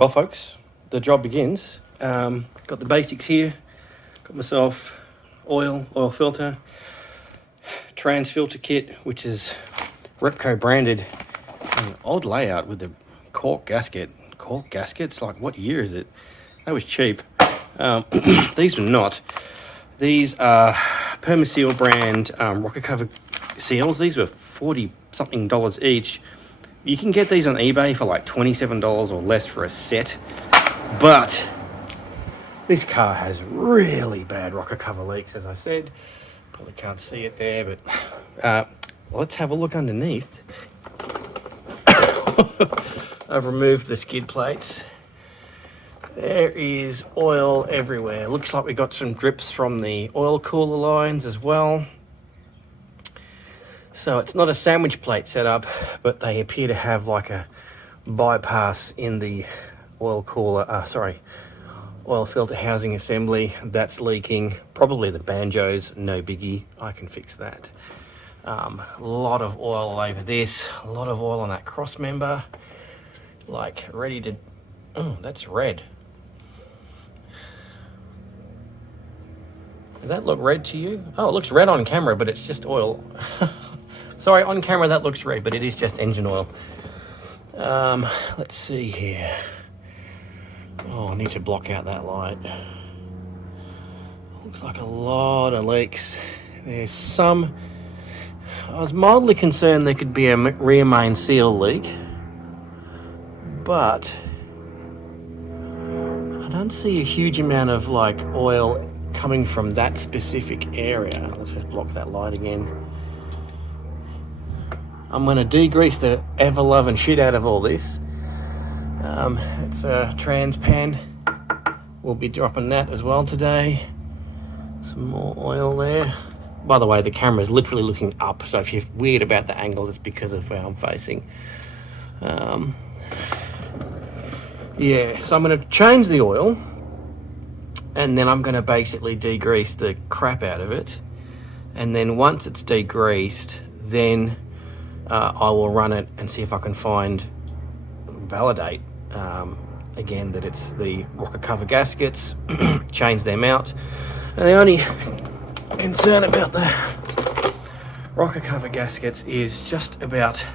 Well, folks, the job begins. Got the basics here. Got myself oil filter, trans filter kit, which is Repco branded. An odd layout with the cork gasket. Cork gaskets? Like, what year is it? That was cheap. These were not. These are Permaseal brand rocker cover seals. These were $40-something each. You can get these on eBay for like $27 or less for a set, but this car has really bad rocker cover leaks, as I said. Probably can't see it there, but let's have a look underneath. I've removed the skid plates. There is oil everywhere. Looks like we got some drips from the oil cooler lines as well. So it's not a sandwich plate setup, but they appear to have like a bypass in the oil cooler, oil filter housing assembly. That's leaking. Probably the banjos, no biggie. I can fix that. A lot of oil all over this. A lot of oil on that cross member. Like ready to, oh, that's red. Does that look red to you? Oh, it looks red on camera, but it's just oil. Sorry, on camera that looks red, but it is just engine oil. Let's see here. Oh, I need to block out that light. Looks like a lot of leaks. There's some... I was mildly concerned there could be a rear main seal leak, but I don't see a huge amount of like oil coming from that specific area. Let's just block that light again. I'm going to degrease the ever-loving shit out of all this. It's a trans pan. We'll be dropping that as well today. Some more oil there. By the way, the camera's literally looking up, so if you're weird about the angles, it's because of where I'm facing. Yeah, so I'm going to change the oil, and then I'm going to basically degrease the crap out of it. And then once it's degreased, then I will run it and see if I can validate again that it's the rocker cover gaskets, change them out. And the only concern about the rocker cover gaskets is just about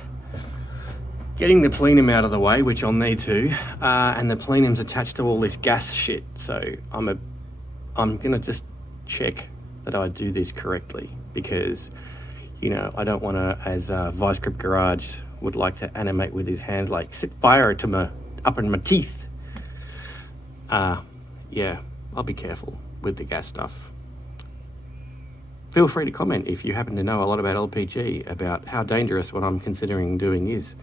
getting the plenum out of the way, which I'll need to, and the plenum's attached to all this gas shit. So I'm gonna just check that I do this correctly, because you know, I don't want to, as Vice Grip Garage would like to animate with his hands, like, set fire to up in my teeth. Yeah, I'll be careful with the gas stuff. Feel free to comment if you happen to know a lot about LPG, about how dangerous what I'm considering doing is.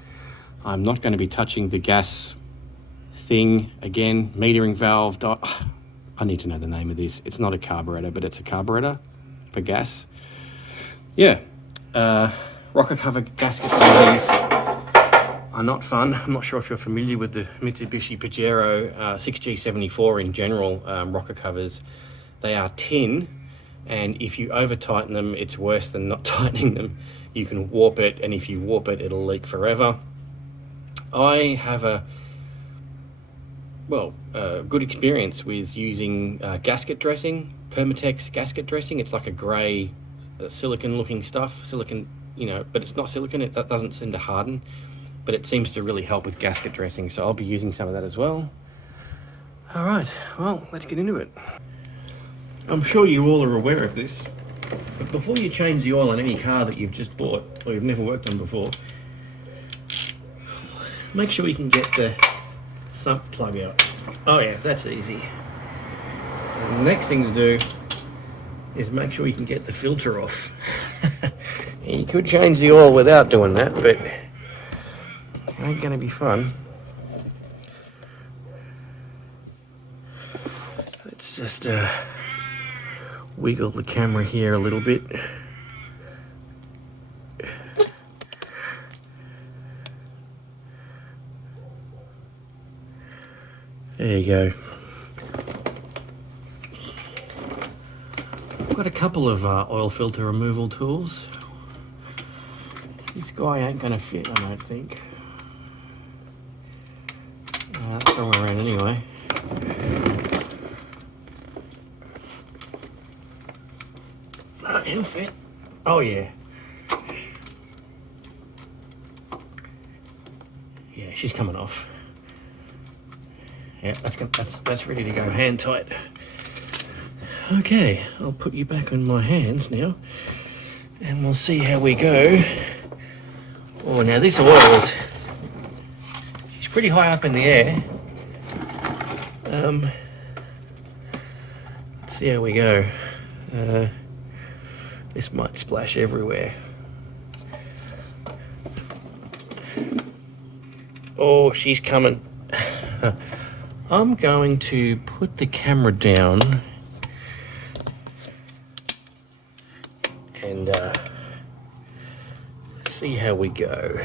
I'm not going to be touching the gas thing again, metering valve. I need to know the name of this. It's not a carburetor, but it's a carburetor for gas. Yeah. Rocker cover gaskets on these are not fun. I'm not sure if you're familiar with the Mitsubishi Pajero 6G74 in general rocker covers. They are tin, and if you over tighten them, it's worse than not tightening them. You can warp it, and if you warp it, it'll leak forever. I have a good experience with using gasket dressing, Permatex gasket dressing. It's like a grey silicon looking stuff, you know, but it's not silicon. That doesn't seem to harden, but it seems to really help with gasket dressing, so I'll be using some of that as well. All right, well, let's get into it. I'm sure you all are aware of this, but before you change the oil on any car that you've just bought or you've never worked on before, make sure you can get the sump plug out. Oh yeah, that's easy. And the next thing to do is make sure you can get the filter off. You could change the oil without doing that, but it ain't gonna be fun. Let's just wiggle the camera here a little bit. There you go. I've got a couple of oil filter removal tools. This guy ain't gonna fit, I don't think. Somewhere around anyway. Oh, he'll fit. Oh yeah. Yeah, she's coming off. Yeah, that's ready to go hand tight. Okay, I'll put you back on my hands now, and we'll see how we go. Oh, now this oil she's pretty high up in the air. Let's see how we go. This might splash everywhere. Oh, she's coming. I'm going to put the camera down and see how we go.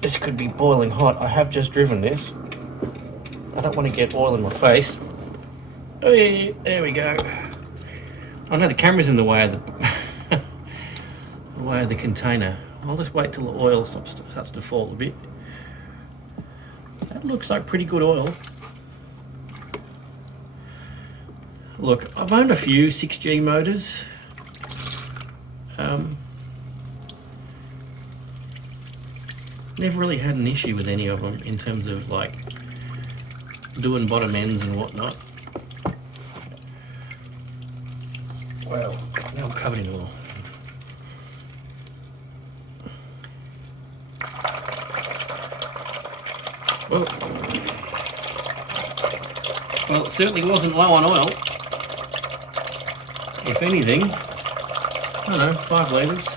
This could be boiling hot. I have just driven this. I don't want to get oil in my face. Oh yeah, there we go. I know the camera's in the way of the container. I'll just wait till the oil starts to fall a bit. That looks like pretty good oil. Look, I've owned a few 6G motors. Never really had an issue with any of them in terms of like doing bottom ends and whatnot. Well, now I'm covered in oil. Well, it certainly wasn't low on oil. If anything, I don't know, 5 litres.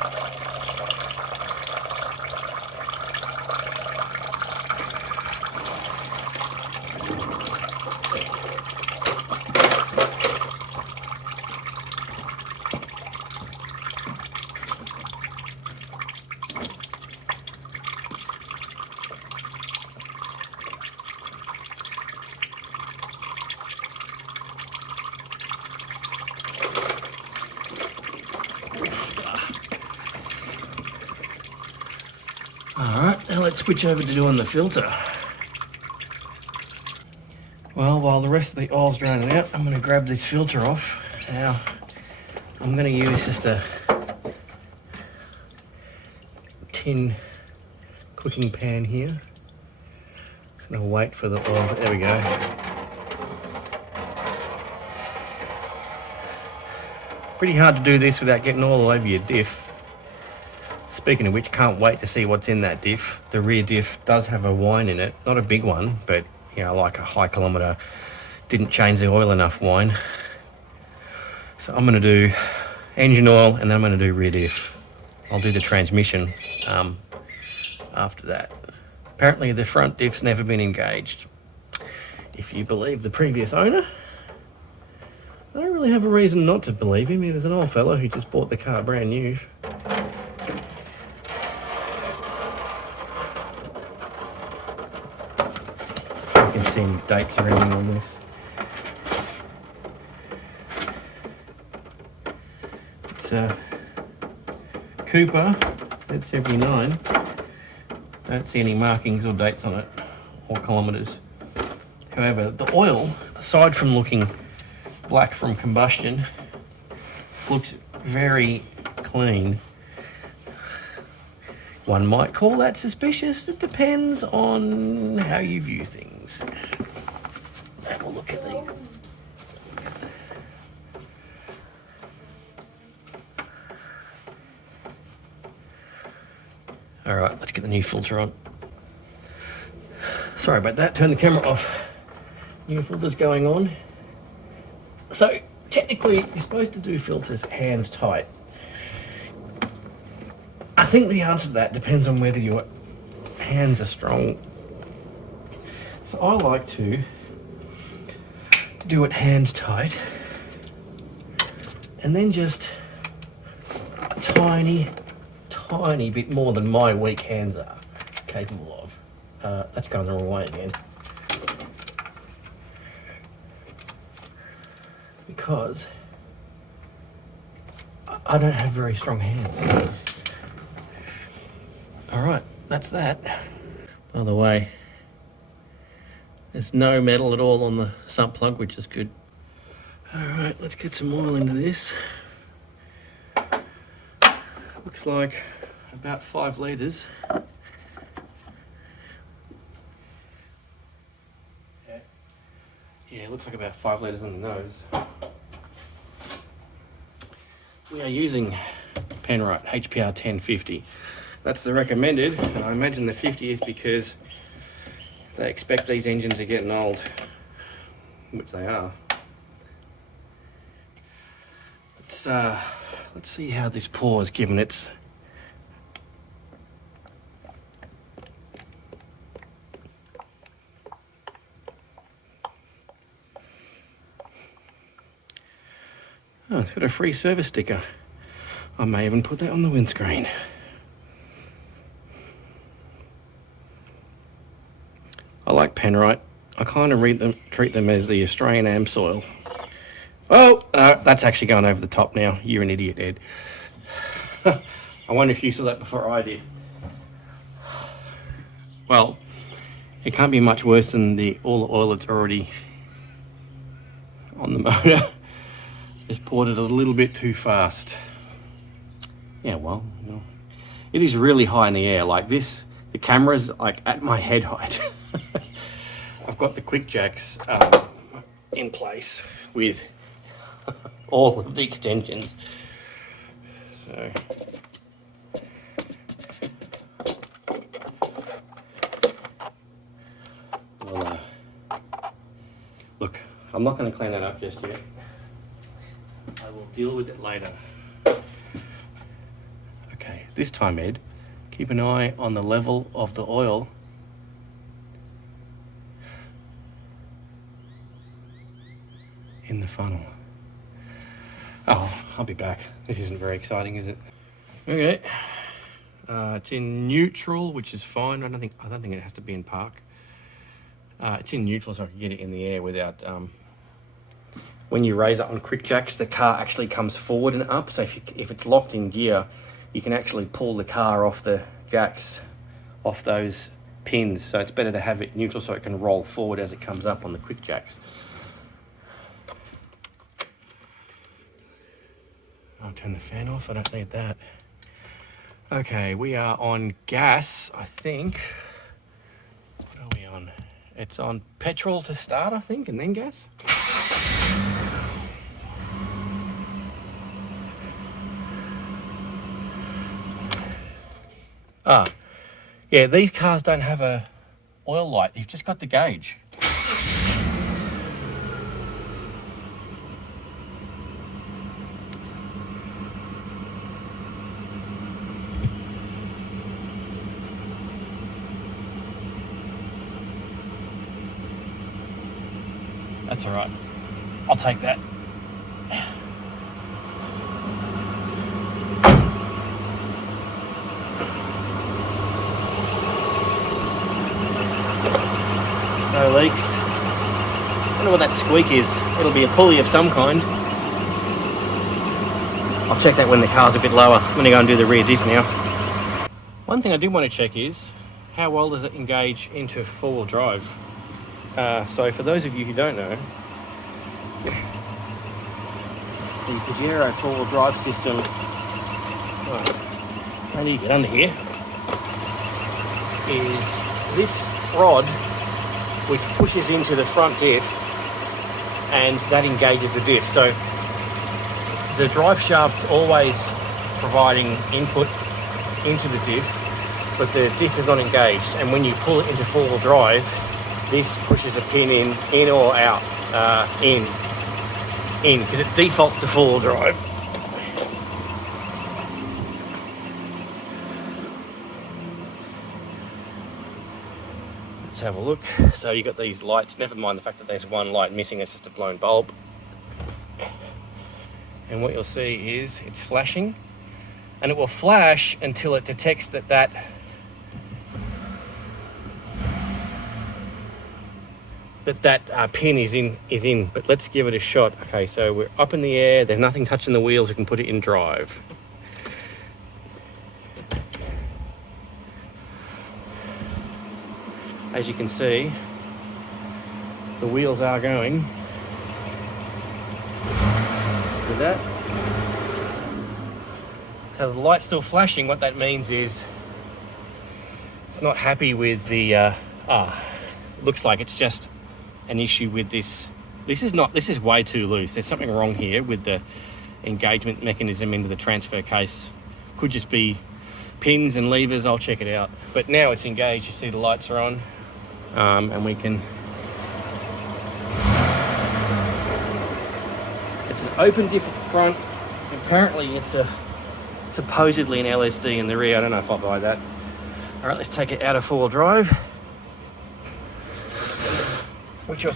Alright, now let's switch over to doing the filter. Well, while the rest of the oil's draining out, I'm going to grab this filter off. Now, I'm going to use just a tin cooking pan here. Just going to wait for the oil. There we go. Pretty hard to do this without getting all over your diff. Speaking of which, can't wait to see what's in that diff. The rear diff does have a whine in it. Not a big one, but, you know, like a high kilometre, didn't change the oil enough whine. So I'm going to do engine oil and then I'm going to do rear diff. I'll do the transmission after that. Apparently the front diff's never been engaged. If you believe the previous owner. I don't really have a reason not to believe him. He was an old fellow who just bought the car brand new. You can see any dates or anything on this. It's a Cooper, said 79. Don't see any markings or dates on it, or kilometres. However, the oil, aside from looking black from combustion, looks very clean. One might call that suspicious. It depends on how you view things. Let's have a look at these. All right, let's get the new filter on. Sorry about that, turn the camera off. New filter's going on. So, technically, you're supposed to do filters hand tight. I think the answer to that depends on whether your hands are strong. So I like to do it hand tight and then just a tiny bit more than my weak hands are capable of. That's going the wrong way again. because I don't have very strong hands. All right, that's that. By the way, there's no metal at all on the sump plug, which is good. All right, let's get some oil into this. Looks like about 5 litres. Yeah, it looks like about 5 litres on the nose. We are using Penrite HPR 1050. That's the recommended, and I imagine the 50 is because they expect these engines are getting old, which they are. Let's see how this pours, given it's oh, it's got a free service sticker. I may even put that on the windscreen. I like Penrite. I kind of treat them as the Australian Amsoil. Oh, that's actually going over the top now. You're an idiot, Ed. I wonder if you saw that before I did. Well, it can't be much worse than all the oil that's already on the motor. Just poured it a little bit too fast. Yeah, well, you know, it is really high in the air. Like this, the camera's like at my head height. I've got the quick jacks in place with all of the extensions. So well, look, I'm not going to clean that up just yet. I will deal with it later. Okay, this time, Ed, keep an eye on the level of the oil. In the funnel. Oh, I'll be back. This isn't very exciting, is it? Okay. It's in neutral, which is fine. I don't think it has to be in park. It's in neutral, so I can get it in the air without. When you raise it on quick jacks, the car actually comes forward and up. So if it's locked in gear, you can actually pull the car off the jacks, off those pins. So it's better to have it neutral so it can roll forward as it comes up on the quick jacks. I'll turn the fan off, I don't need that. Okay, we are on gas, I think. What are we on? It's on petrol to start, I think, and then gas. Yeah, these cars don't have a oil light, you've just got the gauge. That's all right. I'll take that. No leaks. I wonder what that squeak is. It'll be a pulley of some kind. I'll check that when the car's a bit lower. I'm going to go and do the rear diff now. One thing I did want to check is how well does it engage into four-wheel drive. So for those of you who don't know, the Pajero four-wheel drive system, how do you get under here, is this rod which pushes into the front diff and that engages the diff. So the drive shaft's always providing input into the diff, but the diff is not engaged, and when you pull it into four-wheel drive, this pushes a pin in or out, in, because it defaults to four-wheel drive. Let's have a look. So you got these lights, never mind the fact that there's one light missing, it's just a blown bulb. And what you'll see is it's flashing, and it will flash until it detects that pin is in, but let's give it a shot. Okay, so we're up in the air, there's nothing touching the wheels, we can put it in drive. As you can see, the wheels are going. See that? So the light's still flashing. What that means is it's not happy with the, looks like it's just an issue with this. This is way too loose. There's something wrong here with the engagement mechanism into the transfer case. Could just be pins and levers, I'll check it out. But now it's engaged, you see the lights are on, and we can, it's an open diff at the front. Apparently it's supposedly an LSD in the rear. I don't know if I'll buy that. All right, let's take it out of four-wheel drive, which you're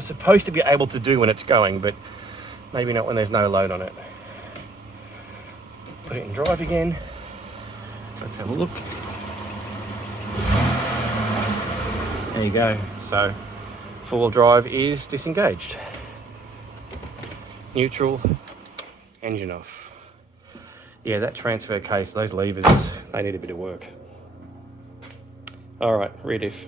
supposed to be able to do when it's going, but maybe not when there's no load on it. Put it in drive again. Let's have a look. There you go. So four-wheel drive is disengaged. Neutral, engine off. Yeah, that transfer case, those levers, they need a bit of work. All right, rear diff.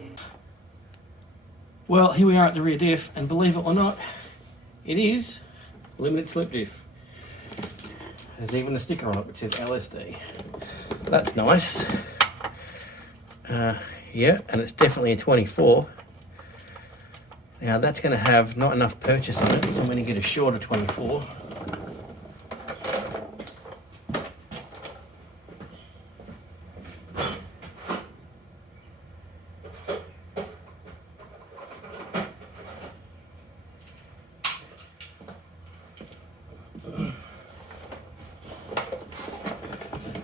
Well, here we are at the rear diff, and believe it or not, it is limited slip diff. There's even a sticker on it which says LSD. That's nice. Yeah, and it's definitely a 24. Now that's going to have not enough purchase on it, so I'm going to get a shorter 24.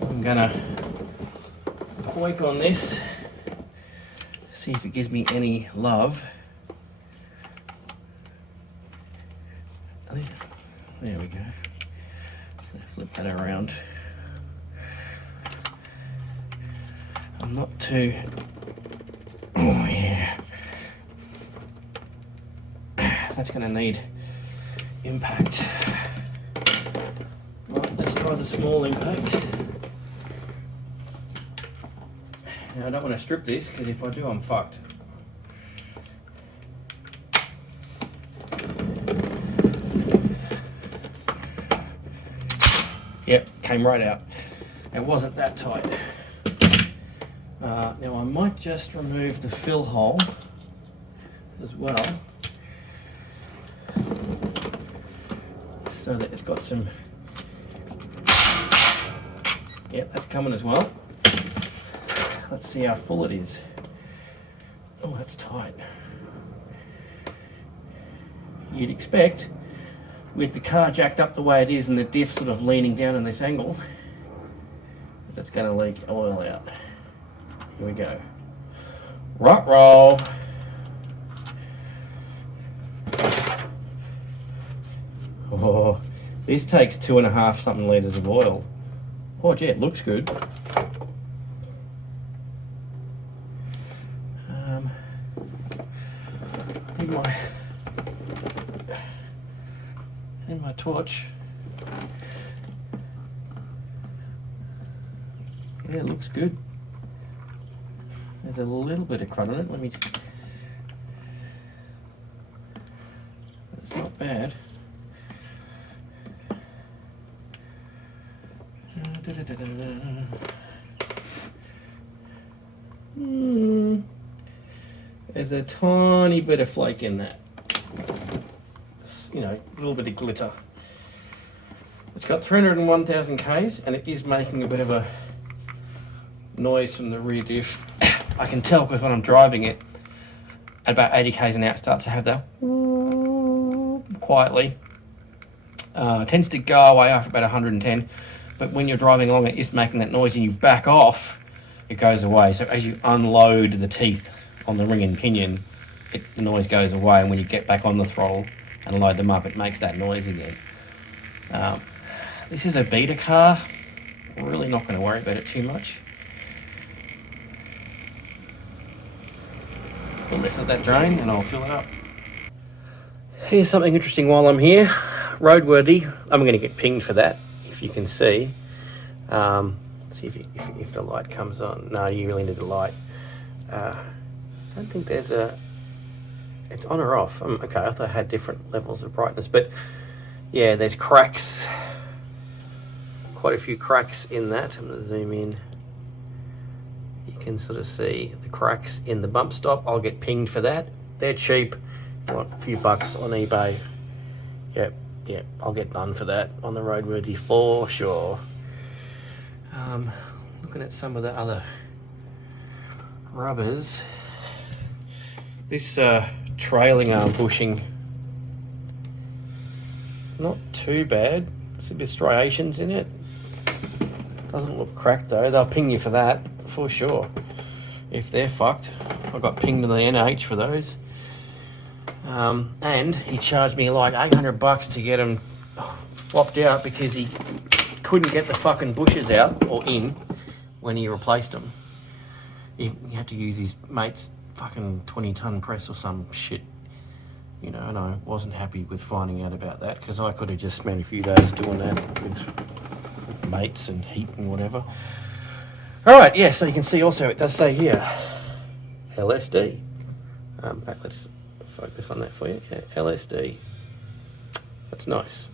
I'm gonna poke on this, see if it gives me any love. There we go. Just gonna flip that around. I'm not too, oh yeah. That's gonna need impact. Right, let's try the small impact. Now, I don't want to strip this because if I do, I'm fucked. Yep, came right out. It wasn't that tight. Now I might just remove the fill hole as well, so that it's got some. Yep, that's coming as well. Let's see how full it is. Oh, that's tight. You'd expect, with the car jacked up the way it is and the diff sort of leaning down in this angle, that's going to leak oil out. Here we go. Rot roll. Oh, this takes 2.5 something litres of oil. Oh, gee, it looks good. In my torch. Yeah, it looks good. There's a little bit of crud on it. Let me. It's not bad. There's a tiny bit of flake in that. You know, a little bit of glitter. It's got 301,000 Ks and it is making a bit of a noise from the rear diff. I can tell because when I'm driving it at about 80 Ks an hour, it starts to have that quietly. It tends to go away after about 110, but when you're driving along, it is making that noise, and you back off, it goes away. So as you unload the teeth on the ring and pinion, the noise goes away, and when you get back on the throttle and load them up, it makes that noise again. This is a beta car. We're really not going to worry about it too much. Let's let that drain and I'll fill it up. Here's something interesting while I'm here. Roadworthy. I'm going to get pinged for that, if you can see. See if the light comes on. No, you really need the light. I don't think there's a... It's on or off. Okay, I thought I had different levels of brightness, but yeah, there's cracks. Quite a few cracks in that. I'm going to zoom in. You can sort of see the cracks in the bump stop. I'll get pinged for that. They're cheap. What, a few bucks on eBay. Yep, I'll get done for that on the Roadworthy for sure. Looking at some of the other rubbers. This trailing arm bushing, not too bad. There's a bit of striations in it. Doesn't look cracked though. They'll ping you for that for sure. If they're fucked, I got pinged in the NH for those. And he charged me like $800 to get them swapped out because he couldn't get the fucking bushes out or in when he replaced them. He had to use his mate's fucking 20-ton press or some shit, you know, and I wasn't happy with finding out about that because I could have just spent a few days doing that with mates and heat and whatever. Alright, yeah, so you can see also it does say here LSD. Let's focus on that for you. Yeah, LSD. That's nice.